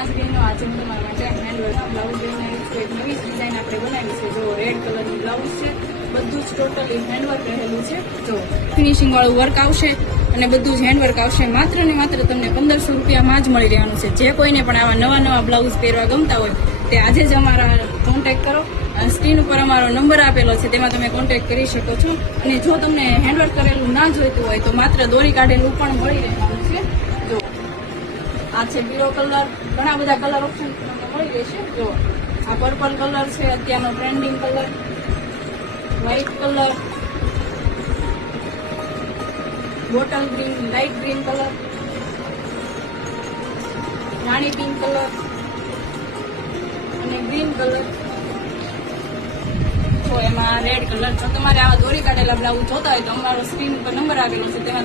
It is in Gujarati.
આજે હું તમારા માટે હેન્ડવર્ક બ્લાઉઝ બનાવી એક નવી ડિઝાઇન આપણે બનાવી છે. જો રેડ કલરનું બ્લાઉઝ છે, બધું જ ટોટલી હેન્ડવર્ક રહેલું છે. જો ફિનિશિંગ વાળું વર્ક આવશે અને બધું જ હેન્ડવર્ક આવશે. માત્ર ને માત્ર તમને 1500 રૂપિયામાં જ મળી રહેવાનું છે. જે કોઈને પણ આવા નવા બ્લાઉઝ પહેરવા ગમતા હોય તે આજે જ અમારા કોન્ટેક્ટ કરો. સ્ક્રીન ઉપર અમારો નંબર આપેલો છે, તેમાં તમે કોન્ટેક્ટ કરી શકો છો. અને જો તમને હેન્ડવર્ક કરેલું ના જોઈતું હોય તો માત્ર દોરી કાઢેલું પણ મળી રહેવાનું છે. જો આ છે પીળો કલર, ઘણા બધા કલર ઓપ્શન તમને મળી રહેશે. જો આ પર્પલ કલર છે, અત્યારનો trending colour, white colour, bottle green, light green colour, રાણી પિંક કલર અને ગ્રીન કલર. તો એમાં રેડ કલર. જો તમારે આવા દોરી કાઢેલા બ્લાઉઝ જોતા હોય તો અમારો સ્ક્રીન ઉપર નંબર આપેલો છે, તેમાં